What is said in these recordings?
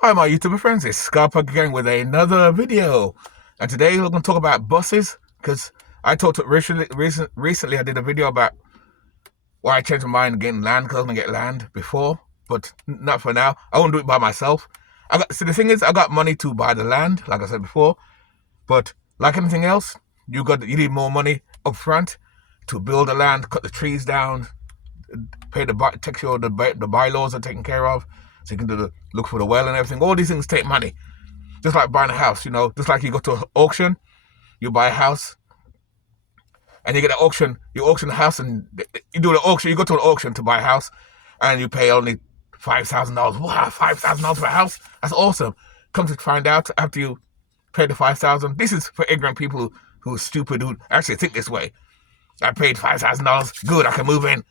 Hi, my YouTuber friends. It's Scarpug again with another video. And today we're going to talk about buses because I talked recently. I did a video about why I changed my mind getting land because I was going to get land before, but not for now. I won't do it by myself. See, the thing is, I got money to buy the land, like I said before, but like anything else, you need more money up front to build the land, cut the trees down, pay take sure the bylaws are taken care of, so you can look for the well and everything. All these things take money. Just like buying a house, just like you go to an auction, you buy a house, and you get an auction, you auction the house, and you do the auction. You go to an auction to buy a house, and you pay only $5,000. Wow, $5,000 for a house? That's awesome. Come to find out, after you pay the $5,000, this is for ignorant people who are stupid, who actually think this way. I paid $5,000. Good, I can move in.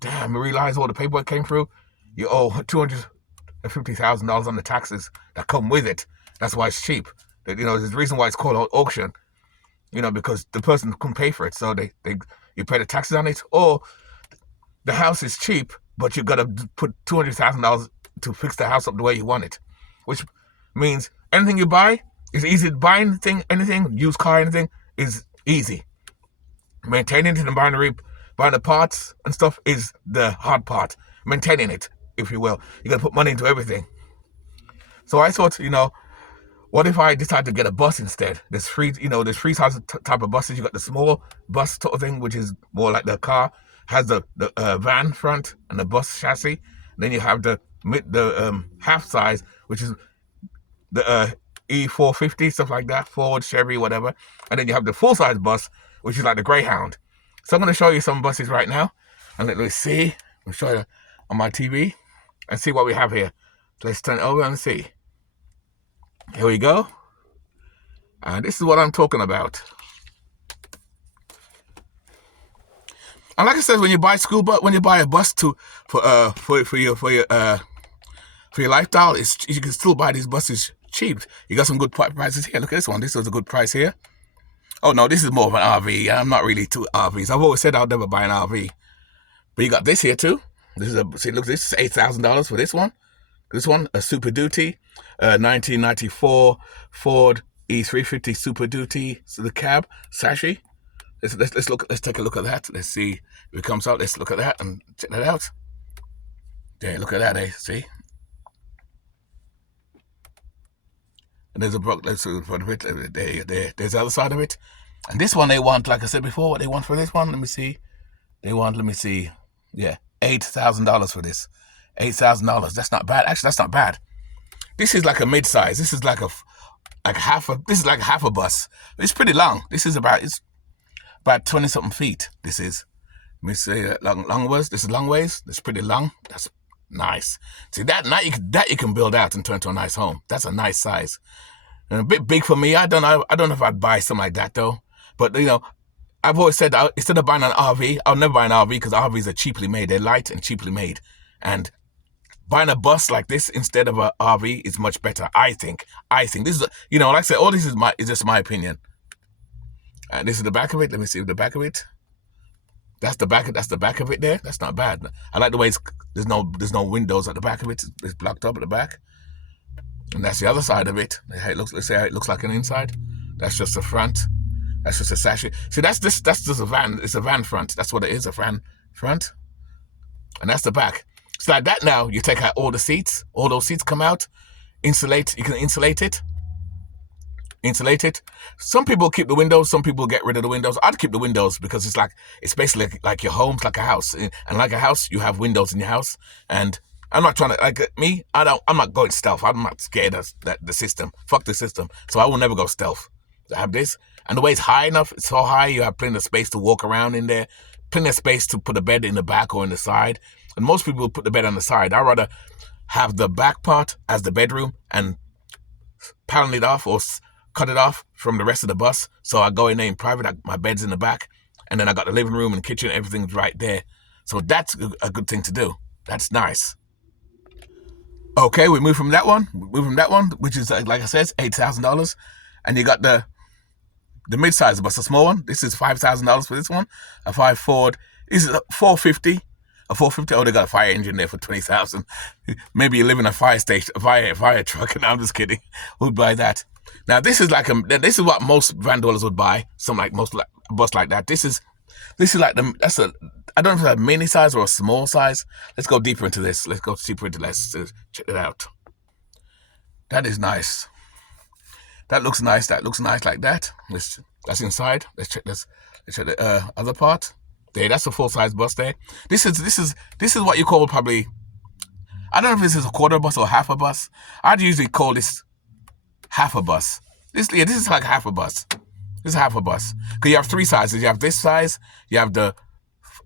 Damn, I realize all the paperwork came through. You owe $250,000 on the taxes that come with it. That's why it's cheap. There's a reason why it's called auction. Because the person couldn't pay for it, so you pay the taxes on it. Or the house is cheap, but you got to put $200,000 to fix the house up the way you want it, which means anything you buy is easy. Buying anything, used car, anything is easy. Maintaining it and buying the parts and stuff is the hard part. Maintaining it, if you will. You got to put money into everything. So I thought, what if I decide to get a bus instead? There's three types of buses. You got the small bus sort of thing, which is more like the car, has the van front and the bus chassis. And then you have the half size, which is the E450, stuff like that, Ford, Chevy, whatever. And then you have the full size bus, which is like the Greyhound. So I'm going to show you some buses right now, and let me see. I'll show you on my TV and see what we have here. So let's turn it over and see. Here we go. And this is what I'm talking about. And like I said, when you buy a bus for your lifestyle, you can still buy these buses cheap. You got some good prices here. Look at this one. This was a good price here. Oh no, this is more of an RV. I'm not really to RVs. I've always said I'll never buy an RV. But you got this here too. This is $8,000 for this one. This one, a Super Duty, 1994 Ford E350 Super Duty. So the cab, Sashi. Let's take a look at that. Let's see if it comes out. Let's look at that and check that out. Yeah, look at that, see? And there's there's the other side of it. And this one they want, like I said before, what they want for this one, let me see, yeah, $8,000 for this. $8,000. That's not bad. Actually, that's not bad. This is like a mid-size. This is like half a bus. It's pretty long. It's about 20-something feet. This is. Let me say long ways. This is long ways. It's pretty long. That's nice. See that you can build out and turn into a nice home. That's a nice size. And a bit big for me. I don't know if I'd buy something like that though. But I've always said instead of buying an RV, I'll never buy an RV because RVs are cheaply made. They're light and cheaply made. And buying a bus like this instead of an RV is much better. I think this is like I said, all this is just my opinion. And this is the back of it. Let me see the back of it. That's the back of it there. That's not bad. I like the way there's no windows at the back of it. It's blocked up at the back. And that's the other side of it. Let's say how it looks like an inside. That's just the front. That's just a sachet. See, that's just a van. It's a van front. That's what it is, a van front. And that's the back. So like that now, you take out all the seats. All those seats come out. You can insulate it. Some people keep the windows. Some people get rid of the windows. I'd keep the windows because it's basically like your home. It's like a house. And like a house, you have windows in your house. And I'm not trying to, I'm not going stealth. I'm not scared of the system. Fuck the system. So I will never go stealth. I have this. And the way it's high enough, it's so high, you have plenty of space to walk around in there. Plenty of space to put a bed in the back or in the side. And most people put the bed on the side. I'd rather have the back part as the bedroom and pattern it off or cut it off from the rest of the bus. So I go in there in private, my bed's in the back. And then I got the living room and kitchen, everything's right there. So that's a good thing to do. That's nice. Okay, we move from that one, which is, like I said, $8,000. And you got the mid-size bus, a small one. This is $5,000 for this one. A 5 Ford. This is a 450 A 450? Oh, they got a fire engine there for 20,000. Maybe you live in a fire station, a fire truck. No, I'm just kidding. Who'd buy that? Now this is like this is what most van dwellers would buy. Some like most like a bus like that. This is like I don't know if it's a mini size or a small size. Let's go deeper into this. Let's check it out. That is nice. That looks nice. That looks nice like that. That's inside. Let's check this. Let's check the other part. There, that's a full-size bus there. This is what you call probably, I don't know if this is a quarter bus or half a bus. I'd usually call this half a bus. This is like half a bus. This is half a bus. Because you have three sizes. You have this size, you have the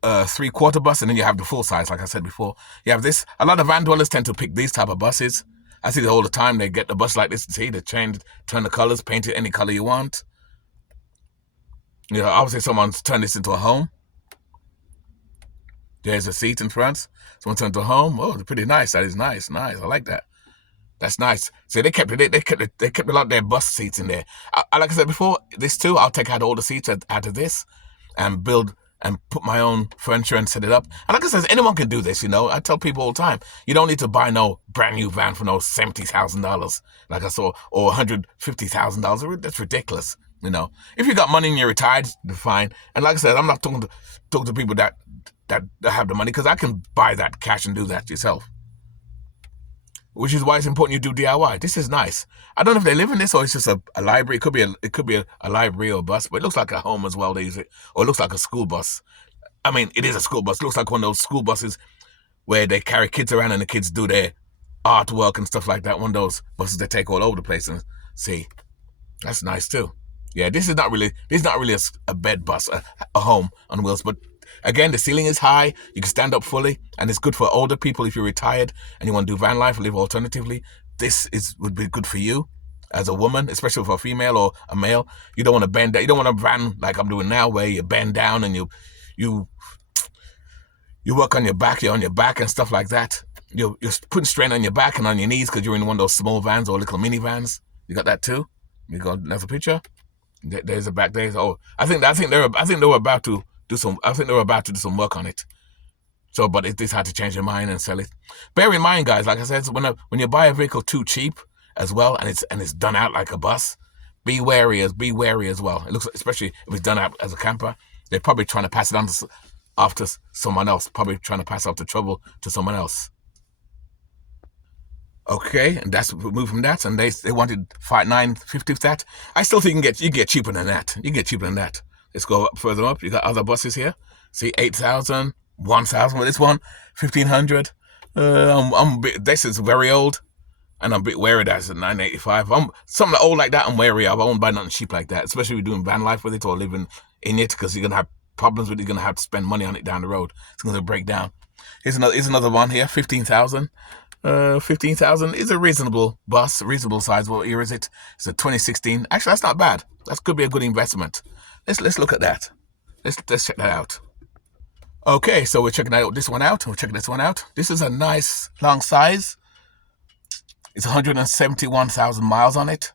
3/4 bus, and then you have the full size, like I said before. You have this. A lot of van dwellers tend to pick these type of buses. I see it all the time. They get the bus like this. See, they turn the colors, paint it any color you want. You know, obviously someone's turned this into a home. There's a seat in front. Someone turned to a home. Oh, it's pretty nice. That is nice. Nice. I like that. That's nice. So they kept a lot of their bus seats in there. Like I said before, this too, I'll take out all the seats out of this and build and put my own furniture and set it up. And like I said, anyone can do this, you know. I tell people all the time, you don't need to buy no brand new van for no $70,000, like I saw, or $150,000. That's ridiculous, you know. If you got money and you're retired, you're fine. And like I said, I'm not talking to people that have the money, because I can buy that cash and do that yourself. Which is why it's important you do DIY. This is nice. I don't know if they live in this or it's just a library. It could be a library or a bus, but it looks like a home as well. They use it, or it looks like a school bus. I mean, it is a school bus. It looks like one of those school buses where they carry kids around and the kids do their artwork and stuff like that. One of those buses they take all over the place and see. That's nice too. Yeah, this is not really a bed bus, a home on wheels, but again, the ceiling is high. You can stand up fully, and it's good for older people if you're retired and you want to do van life, live alternatively. This would be good for you as a woman, especially for a female or a male. You don't want to bend down. You don't want to van like I'm doing now, where you bend down and you work on your back. You're on your back and stuff like that. You're putting strain on your back and on your knees because you're in one of those small vans or little minivans. You got that too. You got another picture. There's a back there. Oh, I think they were about to do some work on it. So, but this had to change their mind and sell it. Bear in mind, guys, like I said, when you buy a vehicle too cheap as well, and it's done out like a bus, be wary as well. It looks, especially if it's done out as a camper, they're probably trying to pass it on off to someone else. Probably trying to pass off the trouble to someone else. Okay, and that's move from that, and they wanted $950 for that. I still think you get cheaper than that. You get cheaper than that. Let's go up further up. You got other buses here. See, 8,000, 1,000 with this one, 1,500. This is very old, and I'm a bit wary that it's a 985. Something old like that I'm wary of. I won't buy nothing cheap like that, especially if you're doing van life with it or living in it, because you're gonna have problems with it. You're gonna have to spend money on it down the road. It's gonna break down. Here's another one here, 15,000. 15,000 is a reasonable bus, reasonable size. What year is it? It's a 2016. Actually, that's not bad. That could be a good investment. Let's look at that. Let's check that out. Okay, so we're checking this one out. We're checking this one out. This is a nice long size. It's 171,000 miles on it.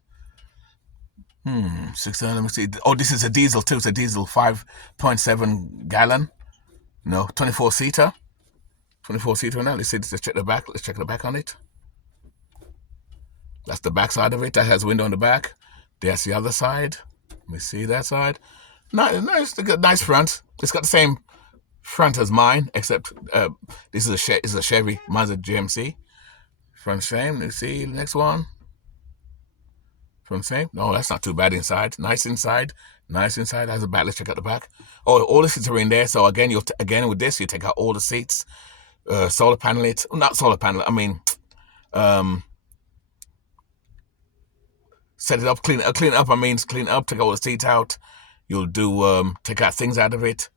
600. Let me see. Oh, this is a diesel too. It's a diesel 5.7 gallon. No, 24-seater. 24-seater now. Let's check the back. Let's check the back on it. That's the back side of it. That has a window on the back. There's the other side. Let me see that side. Nice front. It's got the same front as mine, except this is a Chevy Mazda GMC. Front same. Let's see the next one. Front same. No, that's not too bad inside. Nice inside. Nice inside. Has a back. Let's check out the back. Oh, all the seats are in there. So again, with this, you take out all the seats. Solar panel it. Not solar panel. I mean, set it up, clean it up. I mean, clean it up, take all the seats out. You'll do take out things out of it,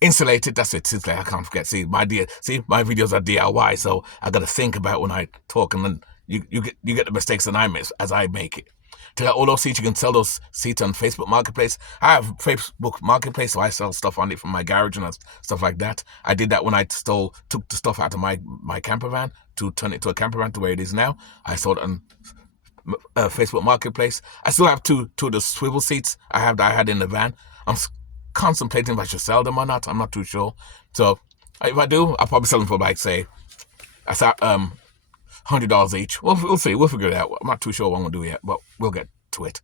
insulate it. That's it. It's like, I can't forget. See, my videos are DIY, so I got to think about when I talk, and then you get the mistakes that I miss as I make it. Take out all those seats. You can sell those seats on Facebook Marketplace. I have Facebook Marketplace, so I sell stuff on it from my garage and stuff like that. I did that when I took the stuff out of my camper van to turn it to a camper van to where it is now. I sold it on Facebook Marketplace. I still have two of the swivel seats I had in the van. I'm contemplating if I should sell them or not. I'm not too sure. So If I do, I'll probably sell them for like, say, I thought $100 each. We'll see. We'll figure it out. I'm not too sure what I'm gonna do yet, but we'll get to it.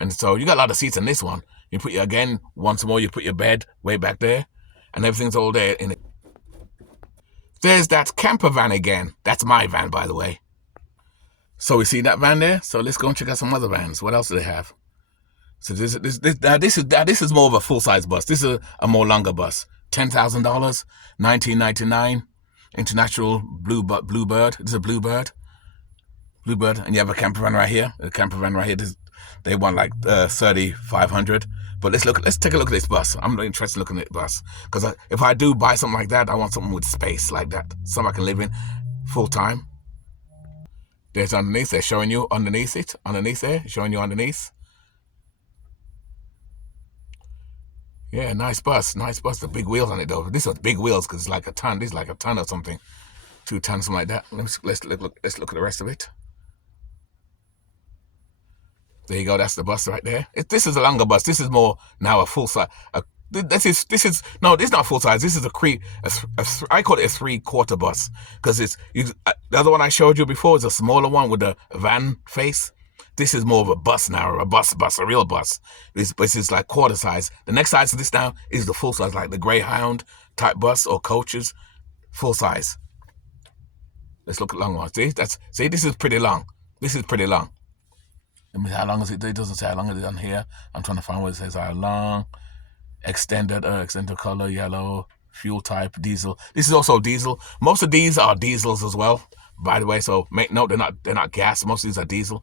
And so you got a lot of seats in this one. You put your, again, once more, you put your bed way back there, and everything's all there in it. There's that camper van again. That's my van, by the way. So we see that van there. So let's go and check out some other vans. What else do they have? So this is more of a full size bus. This is a more longer bus. $10,000, $19.99. International Bluebird. This is a Bluebird, and you have a camper van right here. A camper van right here. They want like $3,500. But let's take a look at this bus. I'm not interested in looking at the bus because if I do buy something like that, I want something with space like that, something I can live in full time. There's underneath. They're showing you underneath it. Underneath there, showing you underneath. Yeah, nice bus. Nice bus. The big wheels on it though. This is big wheels because it's like a ton. This is like a ton or something. 2 tons, something like that. Let's look at the rest of it. There you go. That's the bus right there. This is a longer bus. This is more now a full size. This is no. This is not full size. This is I call it a 3/4 bus because the other one I showed you before is a smaller one with a van face. This is more of a bus now, a real bus. This is like quarter size. The next size of this now is the full size, like the Greyhound type bus or coaches, full size. Let's look at long ones. See, this is pretty long. This is pretty long. Let me see how long is it? It doesn't say how long it is on here. I'm trying to find where it says how long. Extended color, yellow, fuel type, diesel. This is also diesel. Most of these are diesels as well, by the way. So make note, they're not gas. Most of these are diesel.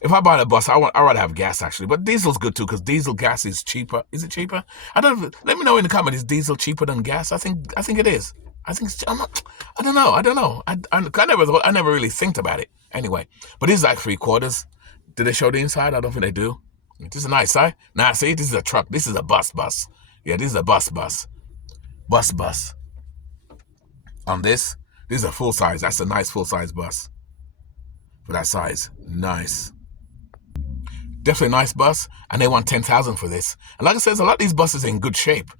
If I buy a bus, I'd rather have gas actually, but diesel's good too because diesel gas is cheaper. Is it cheaper? I don't. Let me know in the comments. Is diesel cheaper than gas? I think it is. I think I don't know. I never really think about it anyway. But this is like 3/4. Do they show the inside? I don't think they do. This is a nice side. Now see, this is a truck. This is a bus. Yeah, this is a bus. Bus. On this is a full size. That's a nice full size bus for that size. Nice. Definitely a nice bus, and they want $10,000 for this. And like I said, a lot of these buses are in good shape.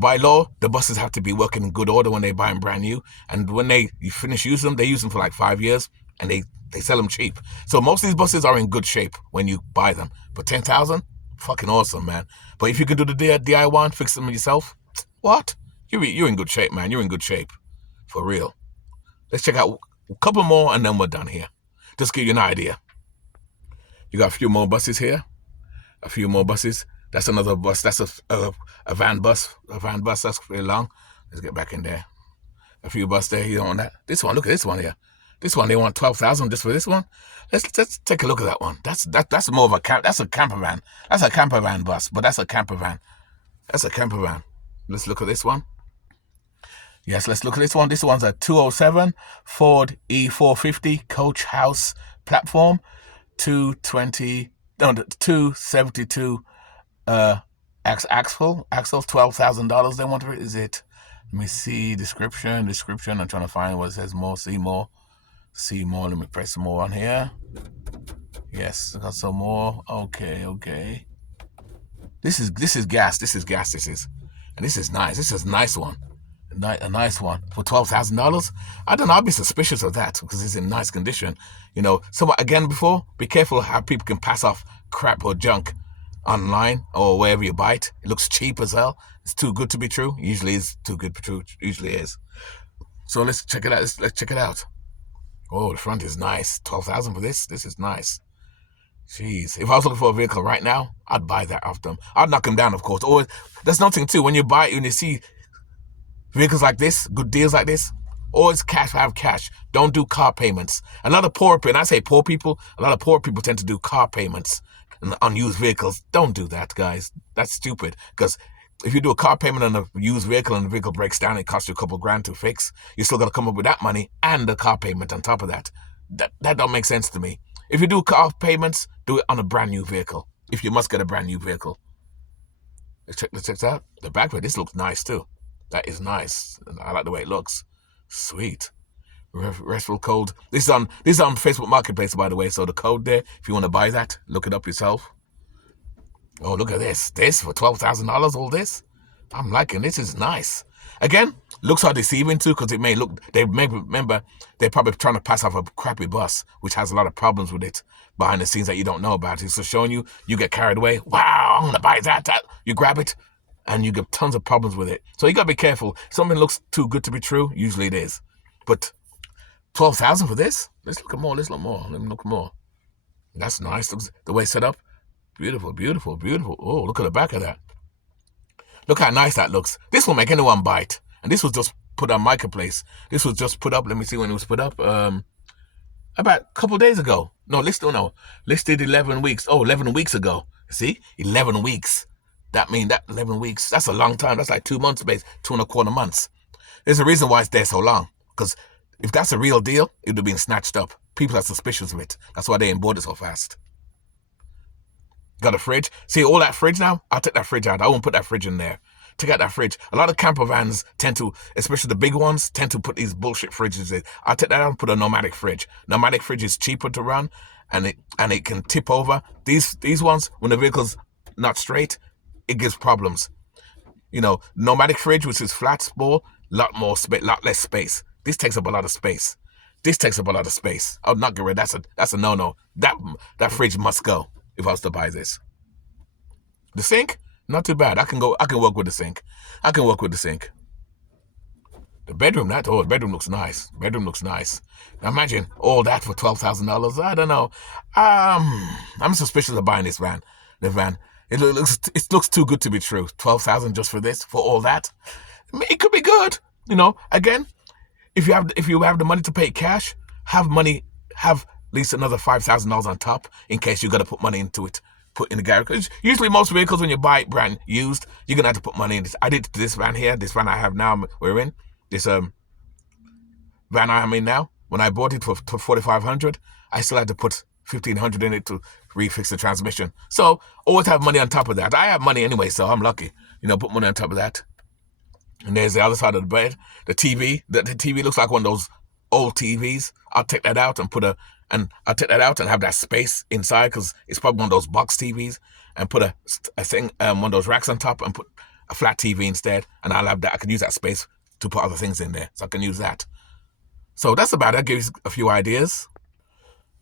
By law, the buses have to be working in good order when they buy them brand new. And when you finish using them, they use them for like 5 years, and they sell them cheap. So most of these buses are in good shape when you buy them. But $10,000, fucking awesome, man. But if you can do the DIY and fix them yourself, what? You're in good shape, man. You're in good shape, for real. Let's check out a couple more, and then we're done here. Just give you an idea. You got a few more buses here. A few more buses. That's another bus. That's a van bus. A van bus. That's pretty long. Let's get back in there. A few buses there. You don't want that. This one. Look at this one here. This one. They want $12,000 just for this one. Let's take a look at that one. That's more of a That's a camper van. That's a camper van bus. But that's a camper van. That's a camper van. Let's look at this one. Yes, let's look at this one. This one's a 207 Ford E450 coach house platform. 272 axle, $12,000 they want for it. Is it? Let me see description. I'm trying to find what it says more. See more. Let me press some more on here. Yes, I got some more. Okay. This is gas. And this is nice. This is a nice one. A nice one for $12,000. I don't know. I'd be suspicious of that because it's in nice condition. Be careful how people can pass off crap or junk online or wherever you buy it. It looks cheap as hell. It's too good to be true. Usually is too good to be true. Usually is. So let's check it out. Let's check it out. Oh, the front is nice. $12,000 for this. This is nice. Jeez. If I was looking for a vehicle right now, I'd buy that off them. I'd knock them down, of course. Or there's nothing too. When you buy it and you see vehicles like this, good deals like this, always have cash. Don't do car payments. A lot of poor people tend to do car payments on used vehicles. Don't do that, guys. That's stupid. Because if you do a car payment on a used vehicle and the vehicle breaks down, it costs you a couple grand to fix. You still got to come up with that money and the car payment on top of that. That don't make sense to me. If you do car payments, do it on a brand new vehicle. If you must get a brand new vehicle. Let's check this out. The back of it, this looks nice too. That is nice. I like the way it looks. Sweet. Referral code. This is on Facebook Marketplace, by the way. So the code there, if you want to buy that, look it up yourself. Oh, look at this. This for $12,000, all this? I'm liking this. Is nice. Again, looks are deceiving too, because it may look, remember, they're probably trying to pass off a crappy bus, which has a lot of problems with it behind the scenes that you don't know about. It's just showing you, you get carried away. Wow, I'm going to buy that. You grab it and you get tons of problems with it. So you got to be careful. Something looks too good to be true. Usually it is. But 12,000 for this? Let's look at more. Let's look more. Let me look more. That's nice. The way it's set up. Beautiful, beautiful, beautiful. Oh, look at the back of that. Look how nice that looks. This will make anyone buy it. And this was just put on Marketplace. This was just put up. Let me see when it was put up. About a couple of days ago. No, listed 11 weeks. Oh, 11 weeks ago. See? 11 weeks. That means that 11 weeks. That's a long time. That's like 2 months, base, 2.25 months. There's a reason why it's there so long. Because if that's a real deal, it would have been snatched up. People are suspicious of it. That's why they import it so fast. Got a fridge. See all that fridge now? I'll take that fridge out. I won't put that fridge in there. Take out that fridge. A lot of camper vans tend to, especially the big ones, tend to put these bullshit fridges in. I'll take that out and put a nomadic fridge. Nomadic fridge is cheaper to run, and it can tip over. These ones, when the vehicle's not straight, it gives problems. You know, nomadic fridge, which is flat, small, lot more space, lot less space. This takes up a lot of space. This takes up a lot of space. I'll not get rid. That's a no-no. That fridge must go if I was to buy this. The sink, not too bad. I can work with the sink. I can work with the sink. The bedroom, the bedroom looks nice. Bedroom looks nice. Now imagine all that for $12,000. I don't know. I'm suspicious of buying this van. The van. It looks too good to be true. 12,000 just for this, for all that. It could be good. You know, again, if you have the money to pay cash, have at least another $5,000 on top in case you got to put money into it. Put in the garage. Because usually most vehicles, when you buy it brand used, you're gonna have to put money in this. I did this van here. This van I have now. We're in this van I am in now. When I bought it for $4,500, I still had to put $1,500 in it to refix the transmission. So always have money on top of that. I have money anyway, so I'm lucky. You know, put money on top of that. And there's the other side of the bed. The TV. The TV looks like one of those old TVs. I'll take that out and I'll take that out and have that space inside, because it's probably one of those box TVs, and put a thing, one of those racks on top, and put a flat TV instead. And I'll have that. I can use that space to put other things in there, so I can use that. So that's about it. That gives a few ideas.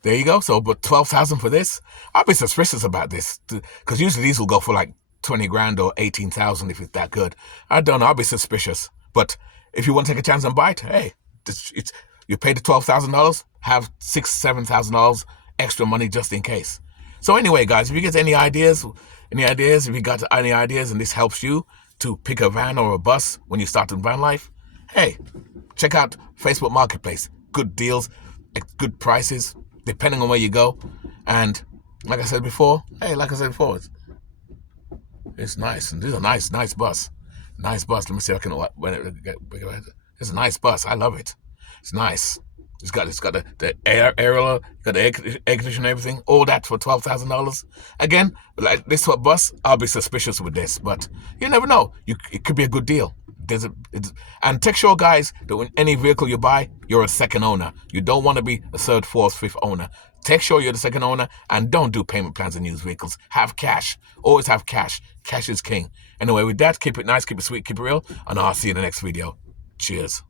There you go. So, but 12,000 for this, I'll be suspicious about this, because usually these will go for like 20 grand or 18,000 if it's that good. I don't know. I'll be suspicious. But if you want to take a chance and buy it, hey, you pay the $12,000, have $6,000, $7,000 extra money just in case. So anyway, guys, if you get any ideas, if you got any ideas and this helps you to pick a van or a bus when you start in van life, hey, check out Facebook Marketplace. Good deals, good prices, depending on where you go. And like I said before, it's nice. And this is a nice bus. Nice bus. Let me see if I can. It's a nice bus. I love it. It's nice. It's got the aerial, got the air conditioning and everything. All that for $12,000. Again, like this bus, I'll be suspicious with this, but you never know. It could be a good deal. And take sure, guys, that when any vehicle you buy, you're a second owner. You don't want to be a third, fourth, fifth owner. Take sure you're the second owner, and don't do payment plans on used vehicles. Have cash. Always have cash. Cash is king. Anyway, with that, keep it nice, keep it sweet, keep it real, and I'll see you in the next video. Cheers.